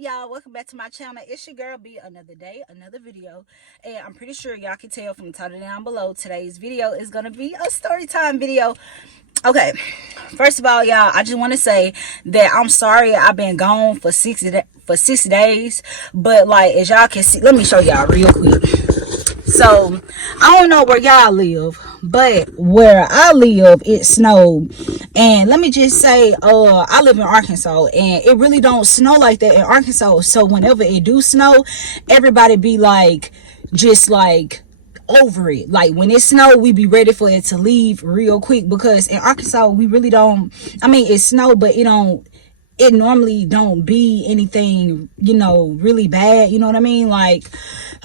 y'all? Welcome back to my channel. It's your girl B. Another day, another video, and I'm pretty sure y'all can tell from the title down below, today's video is gonna be a story time video. Okay, first of all, y'all, I just want to say that I'm sorry I've been gone for 6 days, but like, as y'all can see, let me show y'all real quick. So I don't know where y'all live, but where I live it snowed. And let me just say, I live in Arkansas, and it really don't snow like that in Arkansas. So whenever it do snow, everybody be like, just like over it. Like when it snow, we be ready for it to leave real quick, because in Arkansas we really don't, I mean, it snow, but it normally don't be anything, really bad. You know what I mean? Like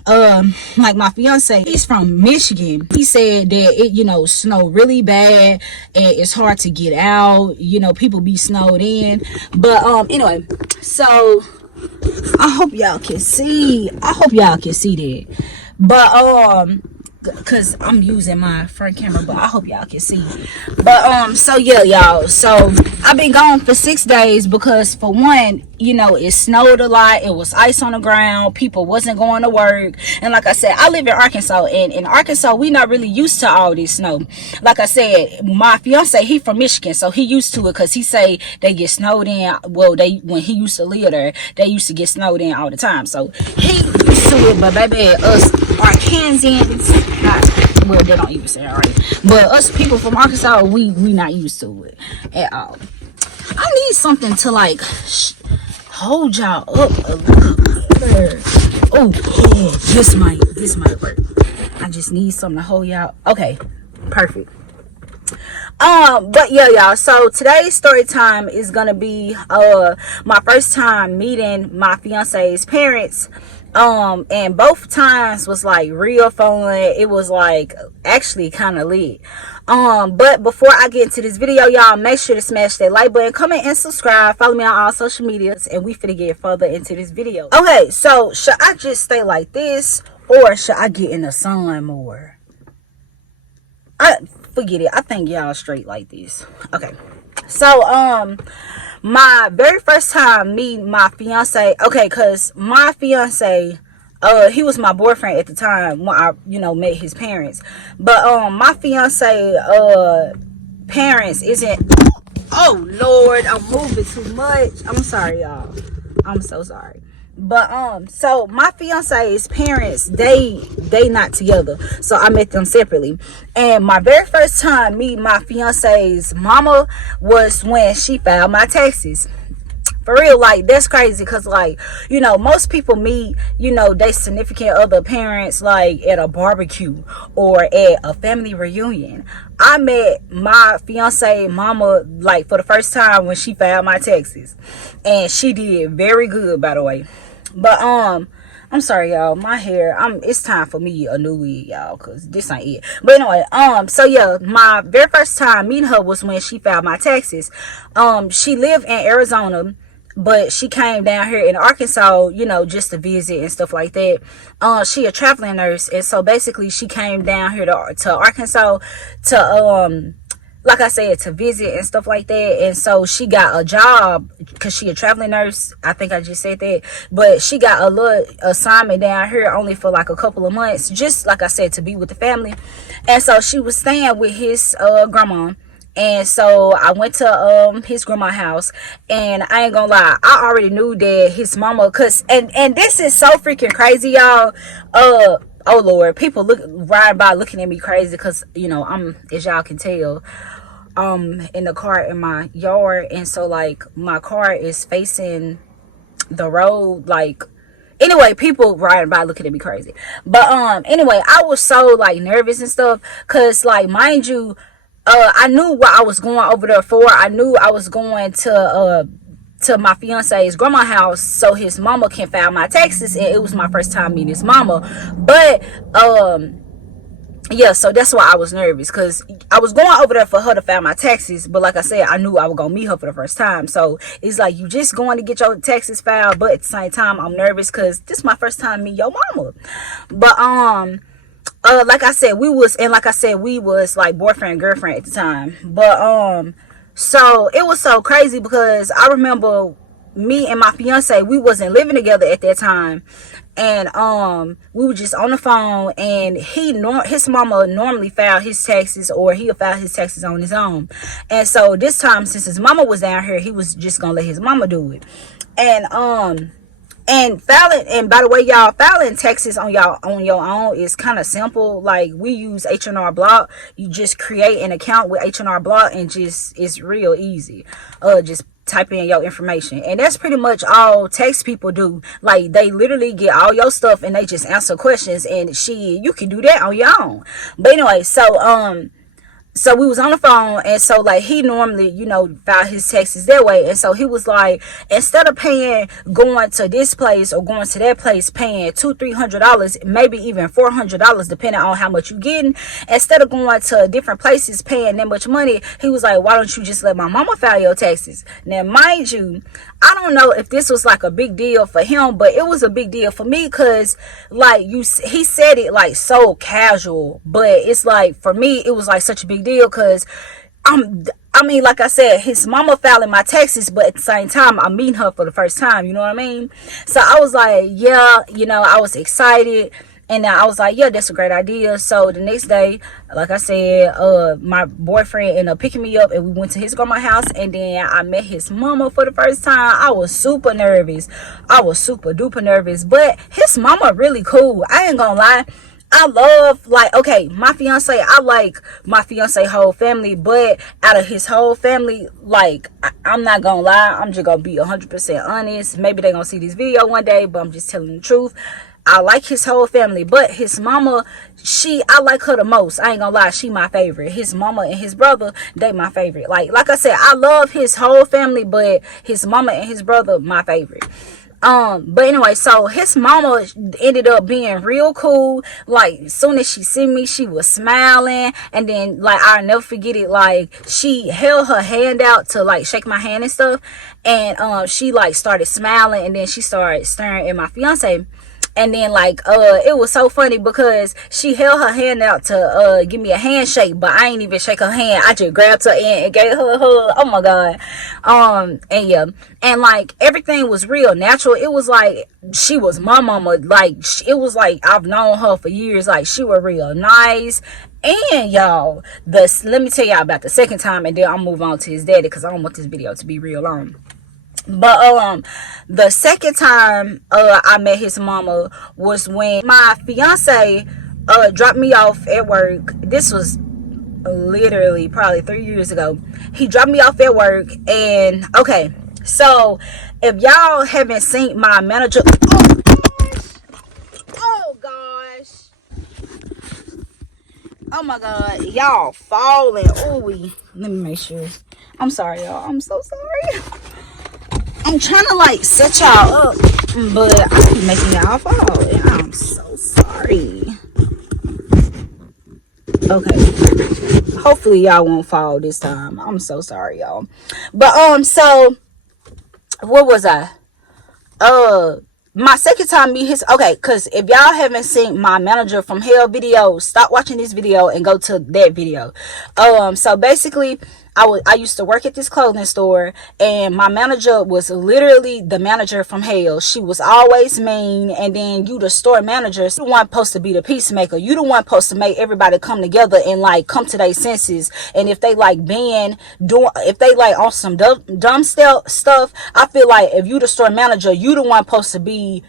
my fiance, he's from Michigan. He said that it, snow really bad and it's hard to get out. People be snowed in. But anyway, so I hope y'all can see. That. But because I'm using my front camera, but I hope y'all can see. But so yeah, y'all, so I've been gone for 6 days because, for one, it snowed a lot, it was ice on the ground, people wasn't going to work. And like I said, I live in Arkansas, and in Arkansas we not really used to all this snow. Like I said, my fiance, he from Michigan, so he used to it, because he say they get snowed in. Well, when he used to live there, they used to get snowed in all the time, so he used to it. But baby, us Arkansans, well, they don't even say it right, but us people from Arkansas, we not used to it at all. I need something to like hold y'all up a little better. Oh yeah, this might work. I just need something to hold y'all. Okay, perfect. But yeah, y'all, so today's story time is gonna be my first time meeting my fiance's parents. And both times was like real fun. It was like actually kind of lit. But before I get into this video, y'all, make sure to smash that like button, comment, and subscribe. Follow me on all social medias, and we finna get further into this video. Okay, so should I just stay like this, or should I get in the sun more? Forget it. I think y'all straight like this. Okay, so my very first time meeting my fiance, okay, because my fiance, he was my boyfriend at the time when I met his parents. But my fiance parents isn't, oh Lord, I'm moving too much, I'm sorry, y'all, I'm so sorry. But so my fiance's parents, they not together, so I met them separately. And my very first time meeting my fiance's mama was when she filed my taxes. For real, like, that's crazy, because like, most people meet they significant other parents like at a barbecue or at a family reunion. I met my fiance mama like for the first time when she filed my taxes, and she did very good, by the way. But I'm sorry, y'all, my hair, it's time for me a new wig, y'all, because this ain't it. But anyway, so yeah, my very first time meeting her was when she filed my taxes. She lived in Arizona, but she came down here in Arkansas, just to visit and stuff like that. She a traveling nurse, and so basically she came down here to Arkansas to like I said, to visit and stuff like that. And so she got a job, because she a traveling nurse. I think I just said that. But she got a little assignment down here only for like a couple of months, just like I said, to be with the family. And so she was staying with his grandma. And so I went to his grandma's house, and I ain't gonna lie, I already knew that his mama, and this is so freaking crazy, y'all. Oh Lord, people riding by looking at me crazy, because I'm, as y'all can tell, in the car in my yard, and so like my car is facing the road. Like, anyway, people riding by looking at me crazy. But anyway, I was so like nervous and stuff, because like, mind you, I knew what I was going over there for. I knew I was going to my fiance's grandma's house so his mama can file my taxes, and it was my first time meeting his mama. But yeah, so that's why I was nervous, because I was going over there for her to file my taxes, but like I said, I knew I was gonna meet her for the first time. So it's like, you just going to get your taxes filed, but at the same time I'm nervous because this is my first time meeting your mama. But like I said, we was like boyfriend and girlfriend at the time. But so it was so crazy, because I remember me and my fiance, we wasn't living together at that time, and we were just on the phone, and his mama normally filed his taxes, or he'll file his taxes on his own. And so this time, since his mama was down here, he was just gonna let his mama do it. And filing, and by the way, y'all, filing taxes on your own is kind of simple. Like, we use H&R Block. You just create an account with H&R Block, and just, it's real easy. Just type in your information, and that's pretty much all tax people do. Like, they literally get all your stuff, and they just answer questions, and you can do that on your own. But anyway, so we was on the phone, and so, like, he normally, file his taxes that way. And so he was like, instead of going to this place or going to that place, paying $200-300, maybe even $400, depending on how much you getting, instead of going to different places paying that much money, he was like, why don't you just let my mama file your taxes? Now, mind you, I don't know if this was like a big deal for him, but it was a big deal for me, because like he said it like so casual, but it's like, for me, it was like such a big deal, because I mean, like I said, his mama filing my taxes, but at the same time, I'm meeting her for the first time, you know what I mean? So I was like, yeah, I was excited. And I was like, yeah, that's a great idea. So the next day, like I said, my boyfriend ended up picking me up, and we went to his grandma's house, and then I met his mama for the first time. I was super nervous. I was super duper nervous, but his mama really cool. I ain't gonna lie. I love, like, okay, I like my fiance whole family, but out of his whole family, like, I'm not gonna lie, I'm just gonna be 100% honest. Maybe they're gonna see this video one day, but I'm just telling the truth. I like his whole family, but his mama, I like her the most. I ain't gonna lie, she my favorite. His mama and his brother, they my favorite. Like I said, I love his whole family, but his mama and his brother, my favorite. But anyway, so his mama ended up being real cool. Like, as soon as she seen me, she was smiling, and then, like, I'll never forget it, like, she held her hand out to, like, shake my hand and stuff, and she, like, started smiling, and then she started staring at my fiance. And then, like, it was so funny, because she held her hand out to give me a handshake, but I ain't even shake her hand. I just grabbed her and gave her a hug. Oh my god. And yeah, and like, everything was real natural. It was like she was my mama. Like, it was like I've known her for years. Like, she was real nice. And y'all, let me tell y'all about the second time, and then I'll move on to his daddy, because I don't want this video to be real long. But the second time I met his mama was when my fiance dropped me off at work. This was literally probably 3 years ago. He dropped me off at work, and okay, so if y'all haven't seen my manager, oh gosh, oh my god, y'all falling. Ooh, let me make sure. I'm sorry, y'all. I'm so sorry. I'm trying to, like, set y'all up, but I keep making y'all fall, and I'm so sorry. Okay, hopefully y'all won't fall this time. I'm so sorry, y'all. But so what was I? My second time meet his, okay, because if y'all haven't seen my manager from hell video, stop watching this video and go to that video. So basically, I used to work at this clothing store, and my manager was literally the manager from hell. She was always mean, and then you the store manager, you the one supposed to be the peacemaker. You the one supposed to make everybody come together and, like, come to their senses. And if they like if they like on some dumb stuff, I feel like if you the store manager, you the one supposed to be,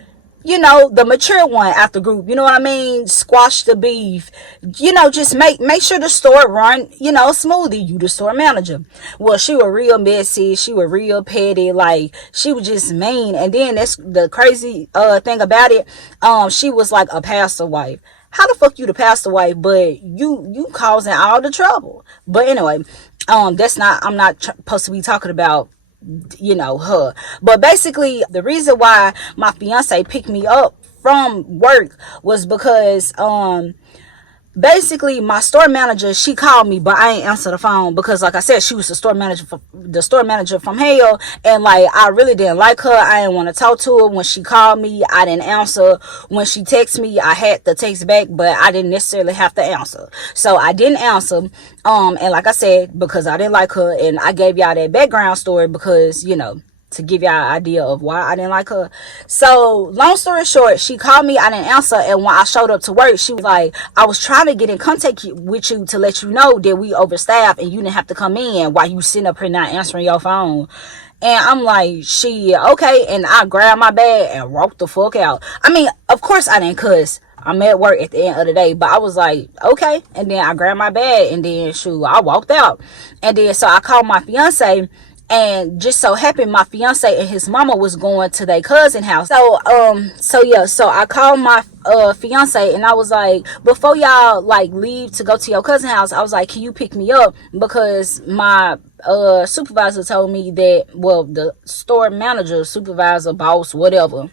the mature one after group, you know what I mean? Squash the beef, just make sure the store run, smoothly. You the store manager. Well, she was real messy. She was real petty. Like, she was just mean. And then that's the crazy thing about it. She was like a pastor wife. How the fuck you the pastor wife, but you causing all the trouble? But anyway, I'm not supposed to be talking about her. But basically, the reason why my fiance picked me up from work was because basically my store manager, she called me, but I ain't answer the phone, because like I said, she was the store manager from hell, and like, I really didn't like her. I didn't want to talk to her. When she called me, I didn't answer. When she texted me, I had to text back, but I didn't necessarily have to answer. So I didn't answer. And like I said, because I didn't like her, and I gave y'all that background story because to give y'all an idea of why I didn't like her. So long story short, she called me, I didn't answer, and when I showed up to work, she was like, I was trying to get in contact with you to let you know that we overstaffed and you didn't have to come in while you sitting up here not answering your phone. And I'm like, shit, okay. And I grabbed my bag and walked the fuck out. I mean, of course I didn't cuss. I'm at work at the end of the day, but I was like, okay. And then I grabbed my bag and then shoot, I walked out. And then so I called my fiance, and just so happened my fiance and his mama was going to their cousin house. So I called my fiance, and I was like, before y'all like leave to go to your cousin house, I was like, can you pick me up, because my supervisor told me that, well, the store manager, supervisor, boss, whatever,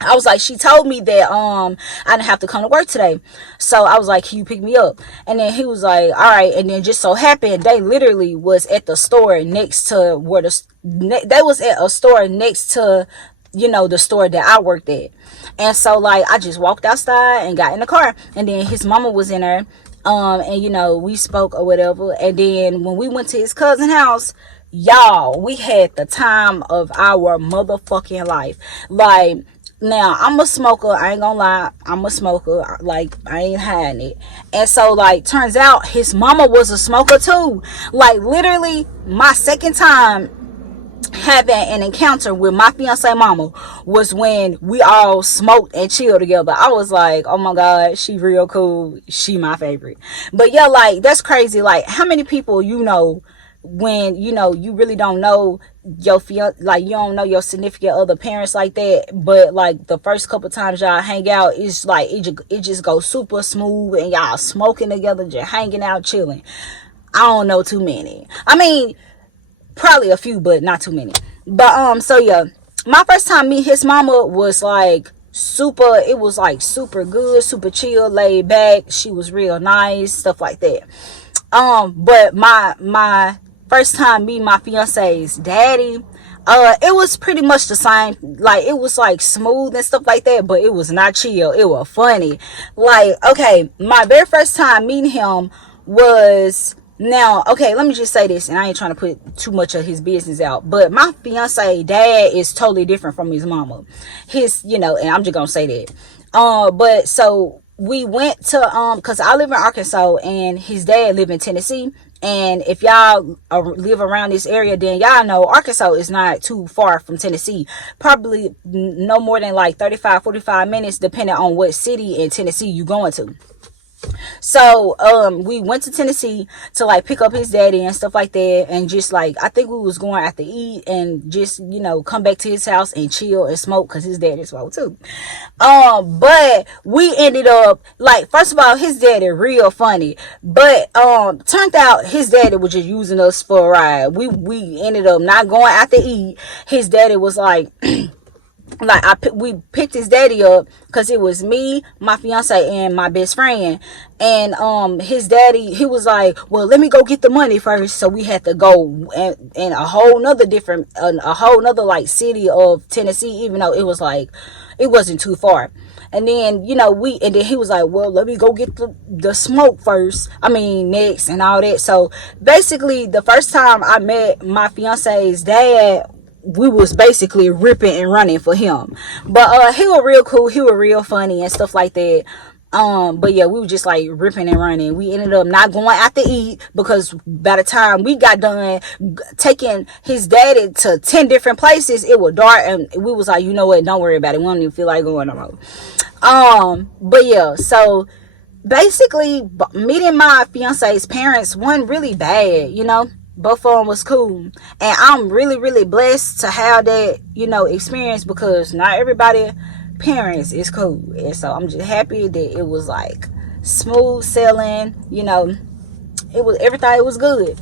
I was like, she told me that I didn't have to come to work today. So I was like, can you pick me up? And then he was like, all right. And then just so happened, they literally was at the store next to where they was at a store next to, you know, the store that I worked at. And so like I just walked outside and got in the car, and then his mama was in there, and you know, we spoke or whatever. And then when we went to his cousin's house, y'all, we had the time of our motherfucking life. Like, now I'm a smoker, I ain't gonna lie, I'm a smoker, like I ain't hiding it. And so like turns out his mama was a smoker too. Like literally my second time having an encounter with my fiance mama was when we all smoked and chilled together. I was like, oh my god, she real cool, she my favorite. But yeah, like that's crazy. Like how many people, you know, when you know you really don't know your like you don't know your significant other parents like that, but like the first couple times y'all hang out, it's like it just goes super smooth and y'all smoking together, just hanging out, chilling. I don't know too many. I mean, probably a few, but not too many. But so yeah, my first time meeting his mama was like super, it was like super good, super chill, laid back. She was real nice, stuff like that. But my first time meeting my fiance's daddy, it was pretty much the same. Like it was like smooth and stuff like that, but it was not chill, it was funny. Like, okay, my very first time meeting him was, now, okay, let me just say this, and I ain't trying to put too much of his business out, but my fiance dad is totally different from his mama. His, you know, and I'm just gonna say that. But so we went to because I live in Arkansas and his dad live in Tennessee. And if y'all live around this area, then y'all know Arkansas is not too far from Tennessee. Probably no more than like 35-45 minutes, depending on what city in Tennessee you going to. So we went to Tennessee to like pick up his daddy and stuff like that, and just like I think we was going out to eat and just, you know, come back to his house and chill and smoke, because his daddy smoked too. But we ended up like, first of all, his daddy real funny, but turned out his daddy was just using us for a ride. We ended up not going out to eat. His daddy was like like we picked his daddy up because it was me, my fiance, and my best friend. And his daddy, he was like, well, let me go get the money first. So we had to go in a whole nother like city of Tennessee, even though it was like, it wasn't too far. And then, you know, and then he was like, well, let me go get the smoke first, next, and all that. So basically the first time I met my fiance's dad, we was basically ripping and running for him. But he was real cool, he was real funny and stuff like that. But yeah, we were just like ripping and running. We ended up not going out to eat because by the time we got done taking his daddy to 10 different places, it was dark, and we was like, you know what, don't worry about it, we don't even feel like going no more. But yeah, so basically meeting my fiance's parents wasn't really bad, you know. Both of them was cool, and I'm really, really blessed to have that, you know, experience, because not everybody parents is cool. And so I'm just happy that it was like smooth sailing, you know, it was everything, it was good.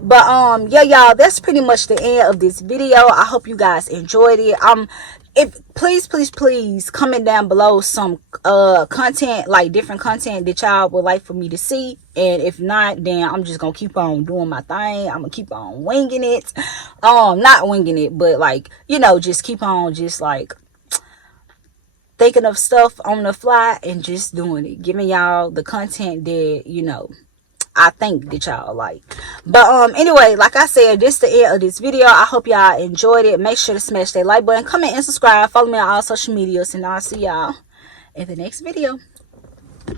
But yeah, y'all, that's pretty much the end of this video. I hope you guys enjoyed it. If please comment down below some content, like different content that y'all would like for me to see. And if not, then I'm just gonna keep on doing my thing. I'm gonna keep on winging it. Not winging it, but like, you know, just keep on just like thinking of stuff on the fly and just doing it, giving y'all the content that, you know, I think that y'all like. But anyway, like I said, this is the end of this video. I hope y'all enjoyed it. Make sure to smash that like button, comment and subscribe, follow me on all social medias, and I'll see y'all in the next video.